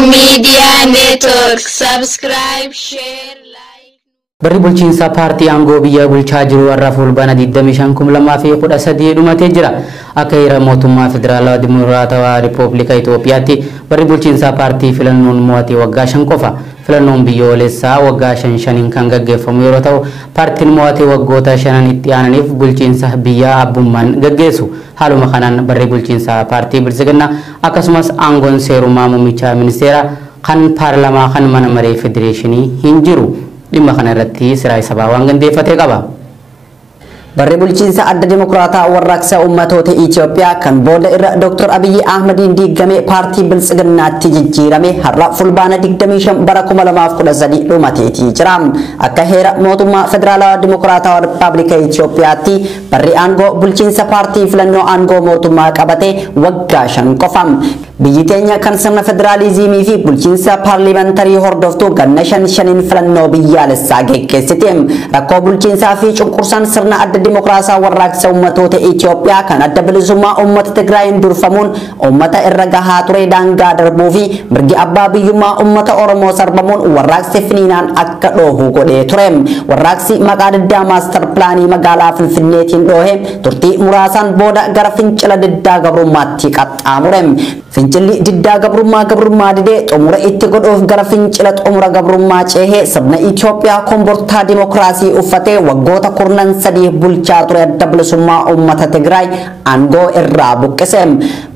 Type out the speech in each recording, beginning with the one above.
Media Network. Subscribe, share, like. Barri bulchiinsa paartii aangoo biyya bulchaa jiru warra fulbaana 25,2013 dhumatee jira. Akka heera mootummaa federaalawaa dimokiraatawaa Riippaabilika Itoophiyaatti barri bulchiinsa paartii filannoon mo'ate waggaa 5 qofa. Filannoon biyyoolessaa waggaa 5 kan gaggeeffamu yeroo ta'u paartiin mo'ate waggoota 5 itti aananiif bulchiinsa biyya abbummaan gaggeessu. Haaluma kanaan barri bulchiinsa paartii Bilisiginnaa akkasumas aangoon seerummaa muummicha ministeera kan paarlamaa kan mana maree federeeshinii hin jiru. Dhimma kana irratti Siraa Sabaa waan gandeeffatee qaba. Barri bulchiinsa adda dimokiraataa warraaqsa ummatoota Itoophiyaa kan booda irra Dr. Abiy Ahmediin diigame paartii Bilisiginnaatti jijjiirame har'a fulbaana 25 bara 2013 dhumateetii jira. Akka heera mootummaa federaalawaa dimokiraataa Riippaabilika Itoophiyaatti barri aangoo bulchiinsa paartii filannoo aangoo mootummaa qabate waggaa 5 qofa. Biyyi teenya kan sirna federaalizimii fi bulchiinsa paarlimantarii hordoftu ganna 5 filannoo biyyaalessaa geggeessite. Rakkoo bulchiinsaa fi cunqursaan sirna adda dimokiraasaa warraaqsa ummatoota Itoophiyaa kan adda bilisummaa ummata Tigraayin durfamuun ummata irra gahaa ture daangaa darbuu fi mirgi abbaa biyyummaa ummata Oromoo sarbamuun warraaqsi finiinaan akka dhoohu godhee ture. Warraaqsi maqaa diddaa maastar pilaanii magaalaa Finfinneetiin dhoohe turtii muraasaan booda gara fincila diddaa gabrummaatti qaxxaamure. Fincilli diddaa gabrummaa didee xumura itti godhuuf gara fincila xumura gabrummaa ceehee sirna Itoophiyaa kombortaa dimokiraasii uffatee waggoota 13 bulchaa ture adda bilisummaa ummata Tigraay aangoo irraa buqqise.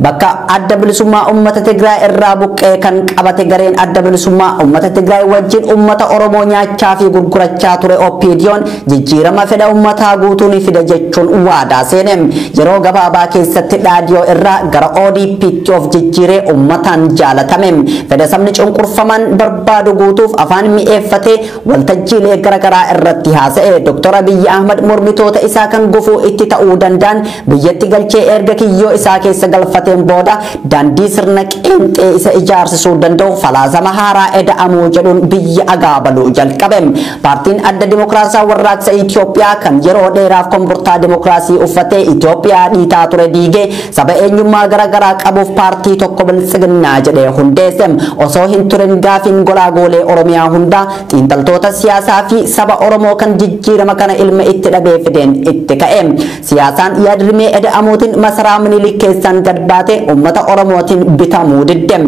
Bakka adda bilisummaa ummata Tigraay irraa buqqee kan qabate gareen adda bilisummaa ummata Tigraay wajjin ummata Oromoo nyaachaa fi gurgurachaa ture OPDO'n jijjiirama fedha ummataa guutuun fida jechuun waadaa seene. Yeroo gabaabaa keessatti dhaadiyoo irraa gara ODP'tti of jijjiiree ummataan jaalatame. Fedha sabni cunqurfaman barbaadu guutuuf afaan mi'eeffatee waltajjiilee garaagaraa irratti haasa'e. Dr. Abiy Ahmed mormitoota isaa kan gufuu itti ta'uu danda'an biyyatti galchee erga kiyyoo isaa keessa galfateen booda daandii sirna qeenxee isa ijaarsisuu danda'u falaasama haaraa eda'amuu jedhuun biyya agaabaluu jalqabe. Paartiin adda dimokiraasaa warraaqsa Itoophiyaa kan yeroo dheeraaf kombortaa dimokiraasii uffatee Itoophiyaa dhiitaa ture diigee saba eenyummaa garaagaraa qabuuf paartii tokko Bilisiginnaa jedhee hundeesse. Osoo hin turin gaafiin golaagolee Oromiyaa hundaa xiinxaltoota siyaasaa fi saba Oromoo kan jijjiirama kana ilma itti dhabee fideen itti ka'e. Siyaasaan yaadrimee eda'amuutiin masaraa Minilik keessaan gad baate ummata Oromootiin bitamuu didde.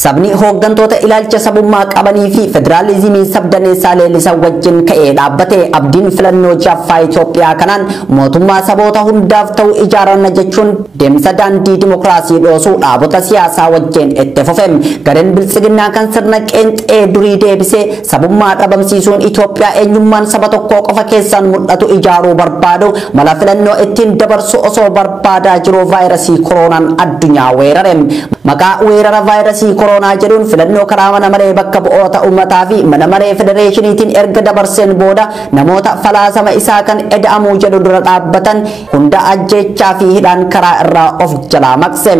Sabni hooggantoota ilaalcha sabummaa qabanii fi federaalizimii sabdaneessaa leellisan wajjin ka'ee dhaabbate. Abdiin filannoo jaffaa Itoophiyaa kanaan mootummaa saboota hundaaf ta'u ijaaranna jechuun deemsa daandii dimokiraasii dhoosuu dhaabota siyaasaa wajjin itti fufe. Gareen Bilisiginnaa kan sirna qeenxee durii deebisee sabummaa dhabamsiisuun Itoophiyaa eenyummaan saba tokkoo qofa keessaan mul'atu ijaaruu barbaadu mala filannoo ittiin dabarsu osoo barbaadaa jiru vaayirasii koronaan addunyaa weerare. Maqaa weerara vaayirasii koronaa jedhuun filannoo karaa mana maree bakka bu'oota ummataa fi mana maree federeeshiniitiin erga dabarseen booda namoota falaasama isaa kan eda'amuu jedhu dura dhaabbatan hunda ajjechaa fi hidhaan karaa irraa of jalaa maqse.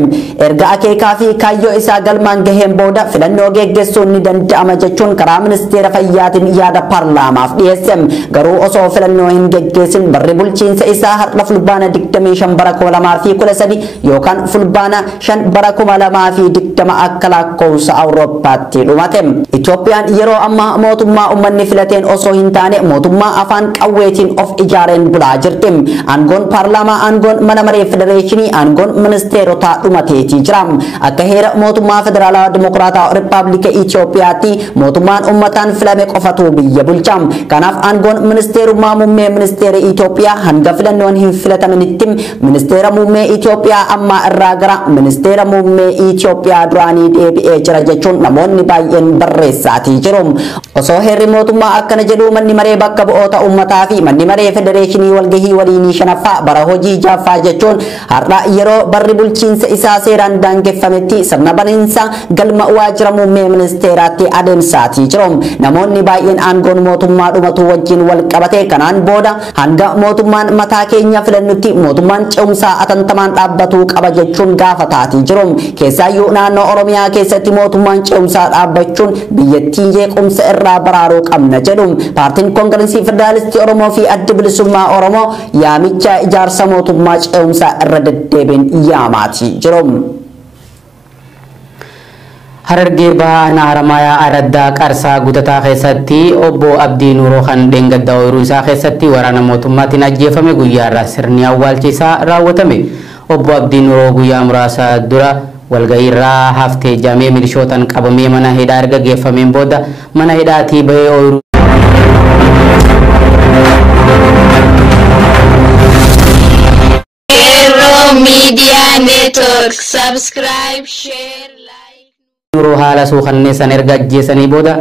Erga akeekaa fi kaayyoo isaa galmaan gaheen booda filannoo geggeessuun ni danda'ama jechuun karaa ministeera fayyaatiin yaada paarlaamaaf dhiyeesse. Garuu osoo filannoo hin geggeessin barri bulchiinsa isaa har'a fulbaana 25 bara 2013 yookaan fulbaana 5 bara 2020 akka lakkoofsa Awurooppaatti dhumate. Itoophiyaan yeroo ammaa mootummaa uummanni filateen osoo hin taane mootummaa afaan qawweetiin of ijaareen bulaa jirti. Aangoon paarlaamaa, aangoon mana maree federeeshinii, aangoon ministeerotaa dhumateetii jira. Akka heera mootummaa federaalawaa dimokiraataa Riippaabilika Itoophiyaatti mootummaan uummataan filame qofatu biyya bulcha. Kanaaf aangoon ministeerummaa muummee ministeera Itoophiyaa hanga filannoon hin filataminitti ministeera muummee Itoophiyaa ammaa irraa gara ministeera muummee Itoophiyaa duraanii deebi'ee jira jechuun namoonni baay'een barreessaatii jiru. Osoo heerri mootummaa akkana jedhu manni maree bakka bu'oota uummataa fi manni maree federeeshinii walgahii waliinii 5ffaa bara hojii jaffaa jechuun har'a yeroo barri bulchiinsa isaa seeraan daangeffametti sirna baniinsa galma waajjira muummee ministeeraatti adeemsaatii jiru. Namoonni baay'een aangoon mootummaa dhumatu wajjin wal qabate kanaan booda hanga mootummaan mataa keenya filannutti mootummaan ce'umsaa atantamaan dhaabbatuu qaba jechuun gaafataatii jiru. Keessaayyuu naannoo Oromiyaa keessatti mootummaan ce'umsaa dhaabbachuun biyyattii jeequmsa irraa baraaruu qabna jedhu. Paartiin Koongireesii Federaalistii Oromoo fi Adda Bilisummaa Oromoo yaamicha ijaarsa mootummaa ce'umsaa irra deddeebiin yaamaatii jiru. Harargee baana Haramaayaa Araddaa Qarsaa Gutataa keessatti obbo Abdii Nuuroo kan dheengaddaa ooyiruu isaa keessatti waraana mootummaatiin ajjeefame guyyaarraa sirni awwaalcha isaa raawwatame. Obbo Abdii Nuuroo guyyaa muraasa dura walga'iirraa haftee jamee milishootaan qabamee mana hidhaa erga geeffameen booda mana hidhaatii bahee ooyiruu Media Network. Subscribe, share, like. Nuuroo haala suukanneessan erga ajjeesanii booda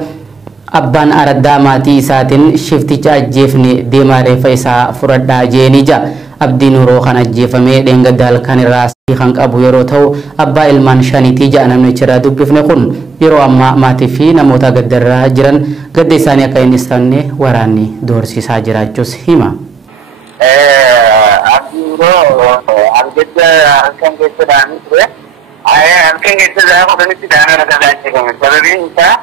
abbaan Araddaa maatii isaatiin shifticha ajjeefne deemaa reeffa isaa fudhadhaa jeeni jaa. Abdii Nuuroo kan ajjeefamee dheengadda halkan irraa kan qabu yeroo ta'u abbaa ilmaan shaniitii ja'a namni achirraa dubbifne kun yeroo ammaa maatii fi namoota gaddarraa jiran gadda isaanii akka hin dhiisne waraanni doorsisaa jiraachuus hima. Kan keessa daanii ture. Kan keessa daanii kudhanitti daanaa ragaa daachifame. Sababiin isaa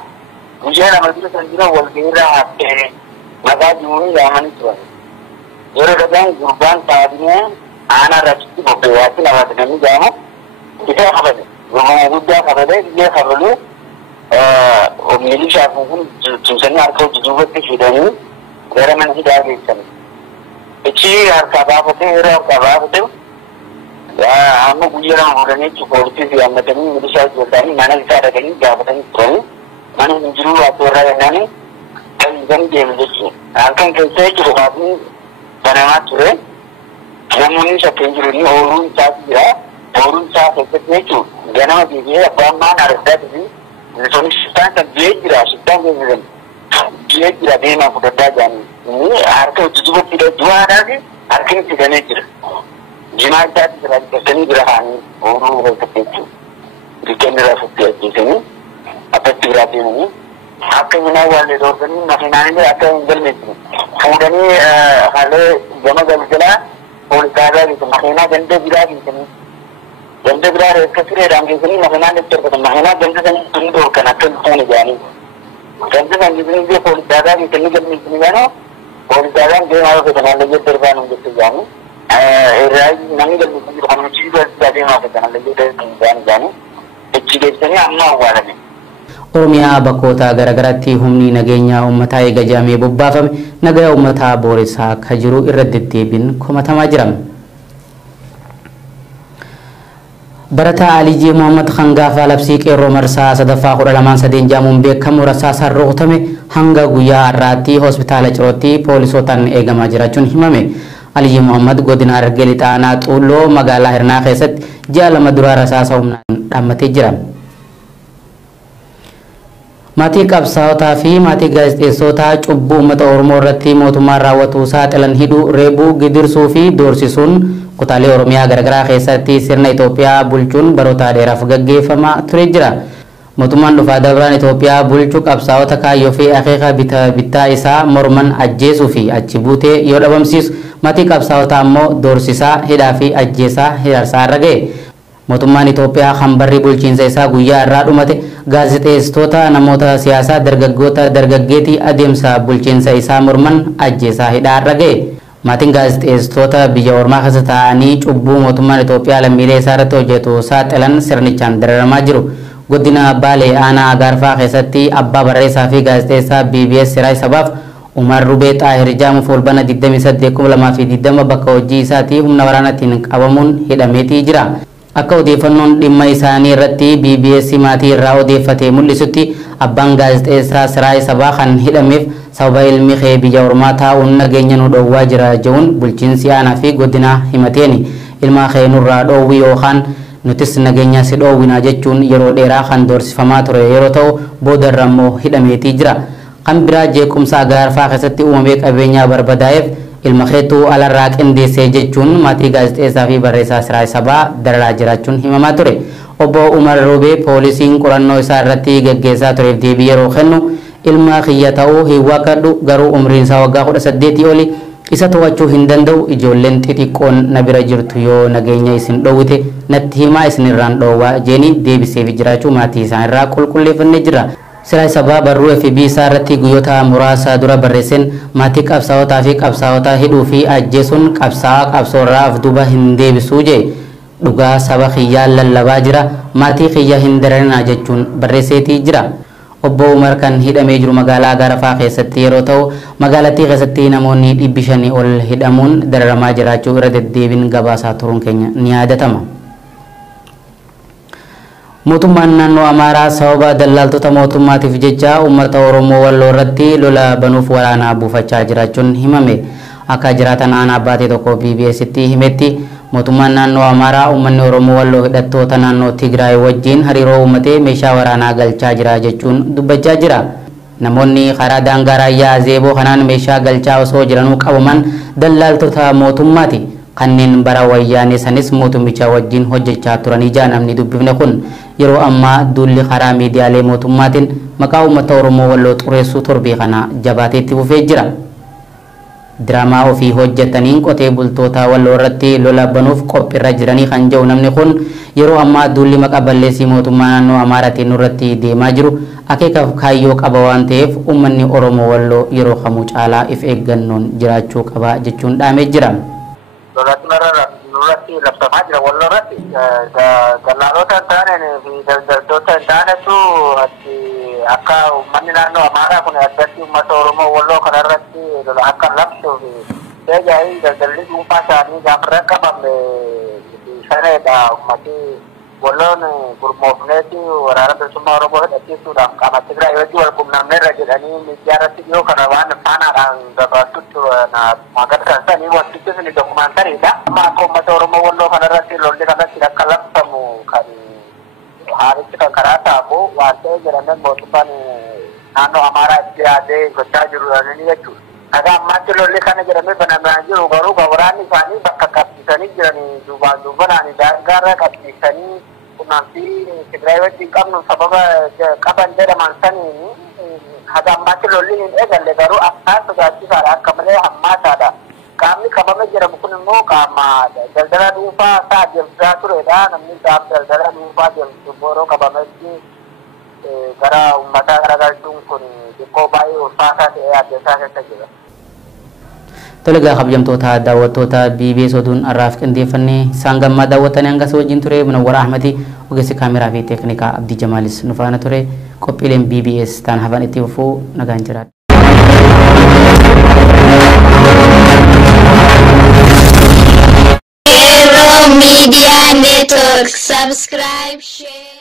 guyyaa lama dura kan jiran walga'iirraa haftee maqaa jimuun yaamanii turan. Yeroo dhagaan gurbaan taa'anii aanaa irratti bobba'aatti namatti namni jaamu isa qabate. Gurbaan guddaa qabate biyya qabalu milishaa kun tumsanii harka hojii duubatti fidanii gara mana hidhaa geessan. Ichi harka baafatee yeroo harka baafate amma guyyaa lama fuudhanii poolisii fi hammatanii milishaa hojjetanii mana isaa dhaqanii gaafatanii turanii mana hin jiru waantota irraa kennanii kan deemu jechuudha. Halkan keessa jiru kaafni banamaa ture. Namoonni shakkeen jiru inni ooyiruun isaas jira. Ooyiruun isaa keessatti jechuudha. Ganama deebi'ee abbaan maan Araddaati fi misoomni shiftaan kan biyee jira. Shiftaan keessa biyee jira deemaa fudhadhaa jiranii. Inni harka hojii duubatti du'aadhaa fi harki itti ganee jira. Jimaa isaatti jira keessanii bira haanii ooluu keessatti jechuudha. Dikkanni raafutti ajjeesanii abbatti biraa deemanii akka minaa waallee doorsanii makiinaanis akka hin galmeessine fuudhanii haalee gama galgalaa poolisaagaa geessan makiinaa ganda biraa geessanii ganda biraa reeffa sireedhaan geessanii makiinaan itti darbatan makiinaa ganda sanii tuni dhoorkan akka fuune jaanii ganda san geessanii biyya poolisaagaa geessanii galmeessanii gaanoo poolisaagaan deemaa yookiin haallee darbaan hin jette jaanii namni galmeessanii jiru kan nuti deemaa yookiin haallee darbaan jaanii ichi geessanii amma awwaalame. Oromiyaa bakkoota garagaraatti humni nageenyaa uummataa eega jaamee bobbaafame nagaa uummataa booressaa akka jiru irra deddeebiin komatamaa jira. Barataa Alijii Muhammad kan gaafa labsii qeerroo marsaa sadaffaa 12 jaamuun beekamu rasaasaan rukutame hanga guyyaa har'aatti hospitaala Cirootti poolisootaan eegamaa jiraachuun himame. Alijii Muhammad godina Harargee Lixaanaa Xuulloo magaalaa Hirnaa keessatti ji'a lama dura rasaasa humnaan dhaammatee jira. Maatii qabsaa'otaa fi maatii gaazexeessootaa cubbuu uummata Oromoo irratti mootummaan raawwatu saaxilan hidhuu, reebuu, gidirsuu fi doorsisuun kutaalee Oromiyaa garagaraa keessatti sirna Itoophiyaa bulchuun baroota dheeraaf gaggeeffamaa ture jira. Mootummaan dhufaa dabraan Itoophiyaa bulchuu qabsaa'ota kaayyoo fi akeeka bittaa isaa morman ajjeesuu fi achi buutee yoo dhabamsiisu maatii qabsaa'otaa immoo doorsisaa, hidhaa fi ajjeesaa hiraarsaa irra ga'e. Mootummaan Itoophiyaa kan barri bulchiinsa isaa guyyaa irraa dhumate gaazexeessitoota, namoota siyaasaa, dargaggoota, dargaggeetii adeemsa bulchiinsa isaa morman ajjeesaa hidhaa irra ga'e. Maatiin gaazexeessitoota biyya ormaa keessa taa'anii cubbuu mootummaan Itoophiyaa lammiilee isaa irratti hojjetu saaxilan sirnichaan dararamaa jiru. Godina Baalee aanaa Agaarfaa keessatti abbaa barreessaa fi gaazexeessaa BBS Siraay Sabaaf Umar Rubee Xaahir Jaamu fulbana 28/2020 bakka hojii isaatii humna waraanaatiin qabamuun hidhameetii jira. Akka odeeffannoon dhimma isaanii irratti BBS maatii irraa odeeffatee mul'isutti abbaan gaazexeessaa Siraay Sabaa kan hidhameef sababa ilmi kee biyya ormaa taa'uun nageenya nu dhoowwaa jira jechuun bulchiinsi aanaa fi godina himateeni. Ilma kee nurraa dhoowwii yookaan nutis nageenya si dhoowwina jechuun yeroo dheeraa kan doorsifamaa ture yeroo ta'u boodarra immoo hidhameetii jira. Kan biraa jeequmsa Agaarfaa keessatti uumamee qabeenyaa barbadaa'eef ilma keetu alarraa qindeessee jechuun maatii gaazexeessaa fi barreessaa Siraay Sabaa dararaa jiraachuun himamaa ture. Obbo Umar Rubee poolisiin qorannoo isaa irratti gaggeessaa tureef deebii yeroo kennu ilma kiyya ta'uu hin wakkadhu garuu umriin isaa waggaa 18 oli isa to'achuu hin danda'u ijoolleen xixiqqoon na bira jirtu yoo nageenya isin dhoowwite natti himaa isinirraan dhoowwaa jeeni deebiseef jiraachuu maatii isaa irraa qulqulleeffannee jira. Siraay Sabaa barruu FB isaa irratti guyyoota muraasa dura barreesseen maatii qabsaa'otaa fi qabsaa'otaa hidhuu fi ajjeesuun qabsaa'aa qabsoorraa af duuba hin deebisuu jedhe. dhugaa saba kiyyaa lallabaa jira maatii kiyya hin daranaa jechuun barreesseetii jira. Obbo Umar kan hidhamee jiru magaalaa Garafaa keessatti yeroo ta'u magaalattii keessatti namoonni 500 ol hidhamuun dararamaa jiraachuu irra deddeebiin gabaasaa turuun keenya ni yaadatama. Mootummaan naannoo Amaaraa sababa daldaltoota mootummaatiif jecha uummata Oromoo Walloo irratti lola banuuf waraana buufachaa jiraachuun himame. Akka jiraatan aanaa baatee tokko BBS'tti himetti mootummaan naannoo Amaaraa uummanni Oromoo Walloo hidhattoota naannoo Tigraay wajjin hariiroo uummatee meeshaa waraanaa galchaa jira jechuun dubbachaa jira. Namoonni karaa daangaa raayyaa Zeeboo kanaan meeshaa galchaa osoo jiranuu qabaman daldaltoota mootummaati. Kanneen bara wayyaanee sanis mootummicha wajjin hojjechaa turanii jaa namni dubbifne kun yeroo ammaa duulli karaa miidiyaalee mootummaatiin maqaa uummata Oromoo Walloo xureessuu torbii kana jabaateetti fufee jira. Diraamaa ofii hojjetaniin qotee bultoota Walloo irratti lola banuuf qophiirra jiranii kan jedhu namni kun yeroo ammaa duulli maqaa balleessii mootummaa naannoo Amaaraatiin irratti deemaa jiru akeekaaf kaayyoo qaba waan ta'eef uummanni Oromoo Walloo yeroo kamuu caalaa if eeggannoon jiraachuu qaba jechuun dhaamee jira. Nurratti labsamaa jira Walloo irratti daldaltoota hin taane fi daldaltoota hin taanetu akka uummanni naannoo Amaaraa kun addatti uummata Oromoo Walloo kana irratti akka labsuu fi eegaa'ii daldalli dhuunfaa isaanii gaafa qabame shaneedha ummati Walloon gurmoofneeti waraana bilisummaa Oromoo hidhachiisuudhaaf qaama Tigraay wajjin wal qunnamneerra jedhanii miidiyaa irratti dhiyoo kana waan faanaadhaan gabaasutti magarsan sanii wantichi suni dokumaantariidha. Amma akka uummata Oromoo Walloo kana irratti lolli kanatti akka labsamu kan haalichi kan karaa taabu waan ta'ee jedhamee mootummaan naannoo Amaaraa itti yaadee gochaa jirudha jechuudha. Aga ammaatti lolli kana jedhamee banamaa jiru garuu waraanni isaanii bakka qabsiisanii jiranii duubaan daangaarra qabsiisanii qunnamtii Tigraay wajjin qabnu sababa qaban jedhaman saniin haga ammaatti lolli hin eegalle garuu akkaan sodaachisaadha akka malee hammaataadha. Qaamni qabame jedhamu kun immoo qaama daldala dhuunfaa isaa adeemsisaa turedha. Namni qaama daldala dhuunfaa adeemsisu boroo qabametti gara uummataa garagalchuun kun xiqqoo baay'ee ulfaataa ta'ee addeessaa keessa jira. Tolega kabajamtoota daawwattoota BBS oduun arraaf qindeeffannee isaan gammaa daawwatanii hanga isa wajjin ture Munawwar Ahmadi ogeessi kaameraa fi teeknikaa Abdii Jamaalis nu faana ture qophiileen BBS ta'an hafan itti fufuu nagaan jiraadha. Media Network, subscribe, share.